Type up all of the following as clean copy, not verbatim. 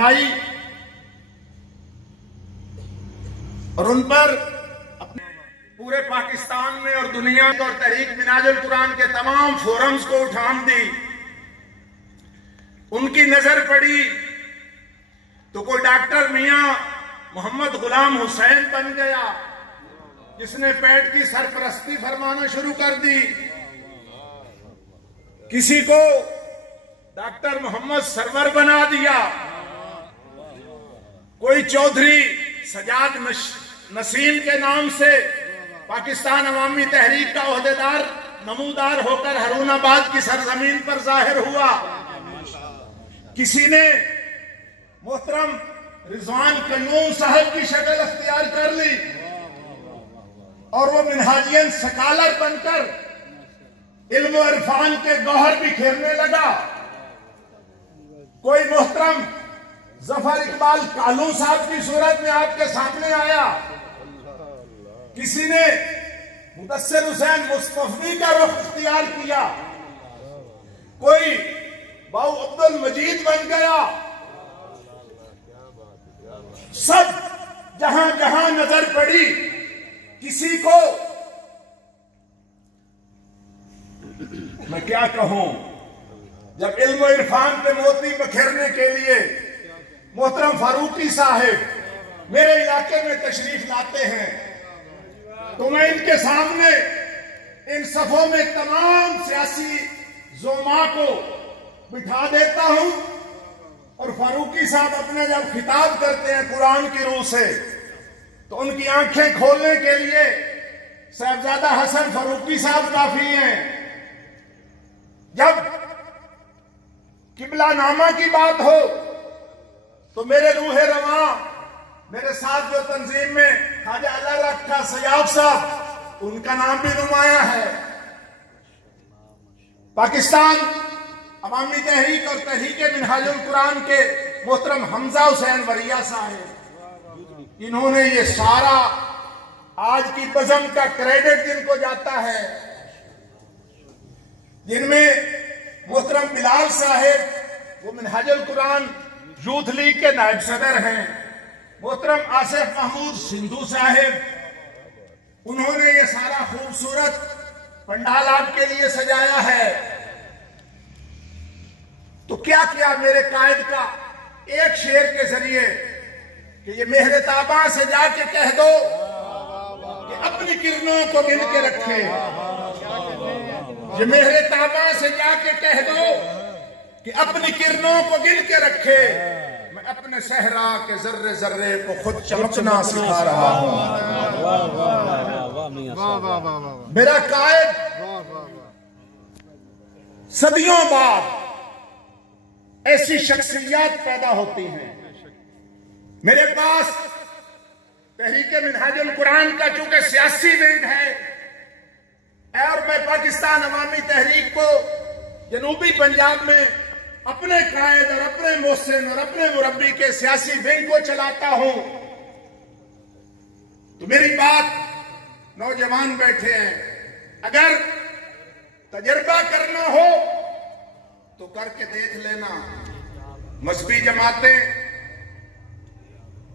आई और उन पर अपने पूरे पाकिस्तान में और दुनिया और तहरीक मिनाजुल कुरान के तमाम फोरम्स को उठान दी। उनकी नजर पड़ी तो कोई डॉक्टर मियां मोहम्मद गुलाम हुसैन बन गया, जिसने पेट की सरपरस्ती फरमाना शुरू कर दी। किसी को डॉक्टर मोहम्मद सरवर बना दिया। कोई चौधरी सजाद नसीम के नाम से पाकिस्तान अवामी तहरीक का ओहदेदार नमूदार होकर हरूनाबाद की सरजमीन पर जाहिर हुआ। किसी ने मोहतरम रिजवान कन्नून साहब की शक्ल अख्तियार कर ली और वो मिनहाजियन सकालर बनकर इल्म और इरफान के गौहर बिखेरने लगा। कोई मोहतरम जफर इकबाल कालू साहब की सूरत में आपके सामने आया। किसी ने मुदस्सिर हुसैन मुस्तफी का रुख इख्तियार किया। कोई बाऊ अब्दुल मजीद बन गया। सब जहां जहां नजर पड़ी किसी को मैं क्या कहूं, जब इल्म और इरफान पे मोती बखेरने के लिए मोहतरम फारूकी साहिब मेरे इलाके में तशरीफ लाते हैं तो मैं इनके सामने इन सफों में तमाम सियासी जोमा को बिठा देता हूं और फारूकी साहब अपने जब खिताब करते हैं कुरान की रूह से तो उनकी आंखें खोलने के लिए साहबजादा हसन फारूकी साहब काफी हैं। जब किबला नामा की बात हो तो मेरे रूहे रवा, मेरे साथ जो तंजीम में ख्वाजा अला रखा सयाब साहब, उनका नाम भी नुमाया है। पाकिस्तान अवामी तहरीक और तहरीक मिनहाजुल कुरान के मोहतरम हमजा हुसैन वरिया साहब, इन्होंने ये सारा आज की बज़म का क्रेडिट जिनको जाता है, जिनमें मोहतरम बिलाल साहब वो मिनहाजुल कुरान यूथ लीग के नायब सदर हैं, मोहतरम आसिफ महमूद सिंधु साहब, उन्होंने ये सारा खूबसूरत पंडाल आपके लिए सजाया है। तो क्या किया मेरे कायद का एक शेर के जरिए कि ये मेहरे ताबा से जाके कह दो कि अपनी किरणों को गिन के रखे। ये मेहरे ताबा से जाके कह दो कि अपनी किरणों को गिन के रखे। मैं अपने सहरा के जर्रे जर्रे को खुद चमकना सिखा रहा हूं। मेरा कायद सदियों बाद ऐसी शख्सियत पैदा होती हैं। मेरे पास तहरीक मिनहाजुल कुरान का चूंकि सियासी विंग है और मैं पाकिस्तान अवामी तहरीक को जनूबी पंजाब में अपने कायद और अपने मोहसिन और अपने मुरब्बी के सियासी विंग को चलाता हूं, तो मेरी बात नौजवान बैठे हैं, अगर तजर्बा करना हो तो करके देख लेना। मजहबी जमातें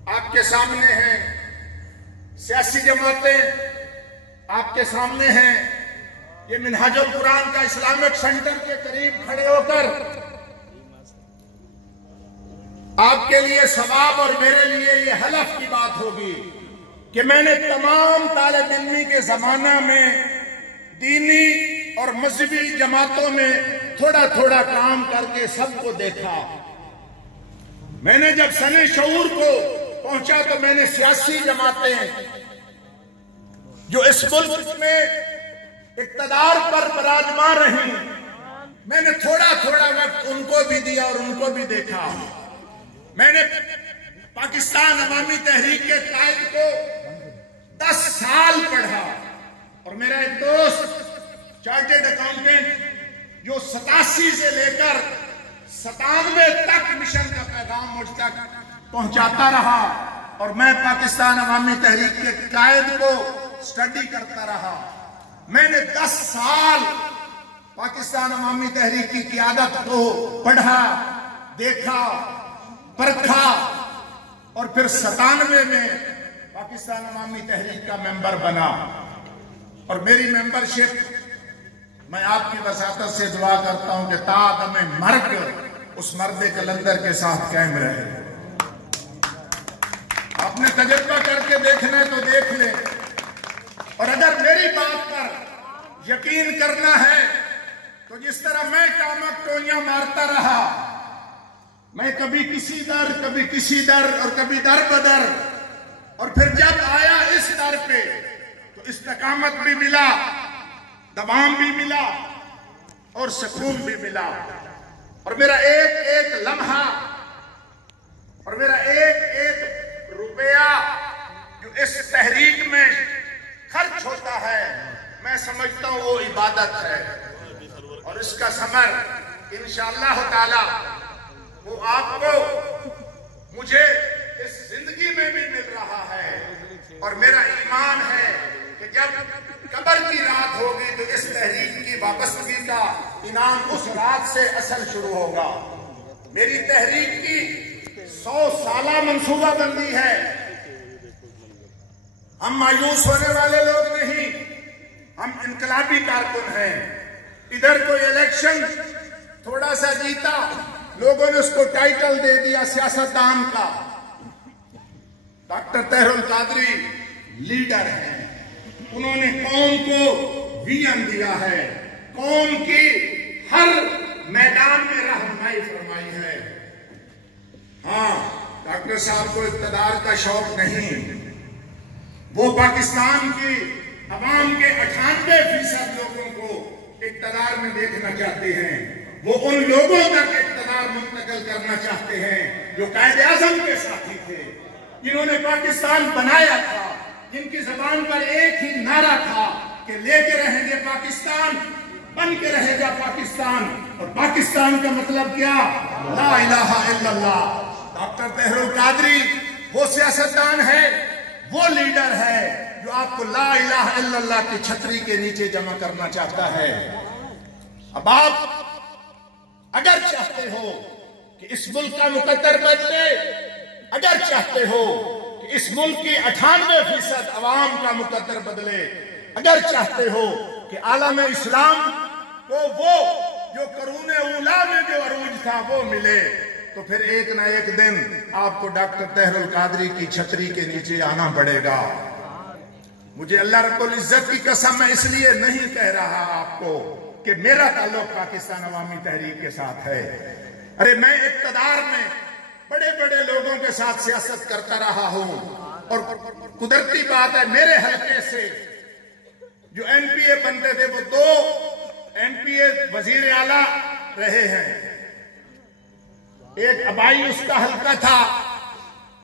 आपके सामने हैं, सियासी जमातें आपके सामने हैं। ये मिनहाजुल कुरान का इस्लामिक सेंटर के करीब खड़े होकर आपके लिए सवाब और मेरे लिए ये हलफ की बात होगी कि मैंने तमाम तालिब इल्मी के जमाना में दीनी और मजहबी जमातों में थोड़ा थोड़ा काम करके सबको देखा। मैंने जब सने शऊर को पहुंचा तो मैंने सियासी जमातें जो इस मुल्क में इक़्तिदार पर विराजमान रही, मैंने थोड़ा थोड़ा वक्त उनको भी दिया और उनको भी देखा। मैंने पाकिस्तान अवामी तहरीक के कायद को 10 साल पढ़ा और मेरा एक दोस्त चार्टेड अकाउंटेंट जो 87 से लेकर 97 तक मिशन का पैगाम मुझ तक पहुंचाता रहा और मैं पाकिस्तान अवामी तहरीक के कायद को स्टडी करता रहा। मैंने 10 साल पाकिस्तान अवामी तहरीक की क़ियादत को पढ़ा, देखा, परखा और फिर 97 में पाकिस्तान अवामी तहरीक का मेंबर बना। और मेरी मेंबरशिप, मैं आपकी वसातत से दुआ करता हूं कि तादम मर्ग उस मर्द कलंदर के साथ कायम रहे। आपने तजर्बा करके देखना है तो देख ले। और अगर मेरी बात पर यकीन करना है तो जिस तरह मैं टामक टोइयां मारता रहा, मैं कभी किसी दर, कभी किसी दर और कभी दर बदर, और फिर जब आया इस दर पे तो इस्तकामत भी मिला, दबाम भी मिला और सुकून भी मिला। और मेरा एक एक लम्हा और मेरा एक एक रुपया जो इस तहरीक में खर्च होता है, मैं समझता हूं वो इबादत है। और इसका समर इंशाअल्लाह ताला वो आपको, मुझे इस जिंदगी में भी मिल रहा है। और मेरा ईमान है कि जब कब्र की रात होगी तो इस तहरीक की वापसगी का इनाम उस रात से असल शुरू होगा। मेरी तहरीक की 100 साला मंसूबाबंदी है। हम मायूस होने वाले लोग नहीं, हम इनकलाबी कारकुन हैं। इधर कोई इलेक्शन थोड़ा सा जीता, लोगों ने उसको टाइटल दे दिया सियासतदान का। डॉक्टर तहरुल कादरी लीडर हैं, उन्होंने कौम को विजन दिया है, कौम की हर मैदान में रहनुमाई फरमाई है। हाँ, डॉक्टर साहब को इक़्तिदार का शौक नहीं, वो पाकिस्तान की अवाम के 98% लोगों को इक़्तिदार में देखना चाहते हैं। वो उन लोगों तक इक़्तिदार मुंतकिल करना चाहते हैं जो कायदे आज़म के साथी थे, जिन्होंने पाकिस्तान बनाया था, जिनकी ज़बान पर एक ही नारा था कि लेके रहेंगे पाकिस्तान, बन के रहेगा पाकिस्तान। और पाकिस्तान का मतलब क्या? ला इलाहा इल्लल्लाह। डॉक्टर तहरुल कादरी वो सियासतदान है, वो लीडर है जो आपको ला इलाहा इल्लल्लाह की छतरी के नीचे जमा करना चाहता है। अब आप अगर चाहते हो कि इस मुल्क का मुकद्दर बदले, अगर चाहते हो कि इस मुल्क की 98% अवाम का मुकद्दर बदले, अगर चाहते हो कि आलम इस्लाम को वो जो करूने उला में जो अरूज था वो मिले, तो फिर एक ना एक दिन आपको डॉक्टर तहरुल कादरी की छतरी के नीचे आना पड़ेगा। मुझे अल्लाह रब्बुल इज्जत की कसम मैं इसलिए नहीं कह रहा आपको कि मेरा ताल्लुक पाकिस्तान अवामी तहरीक के साथ है। अरे मैं इक़्तिदार में बड़े बड़े लोगों के साथ सियासत करता रहा हूं, और कुदरती बात है मेरे हल्के से जो एमपीए बनते थे वो 2 एमपीए वजीर आला रहे हैं। एक अबाई उसका हल्का था,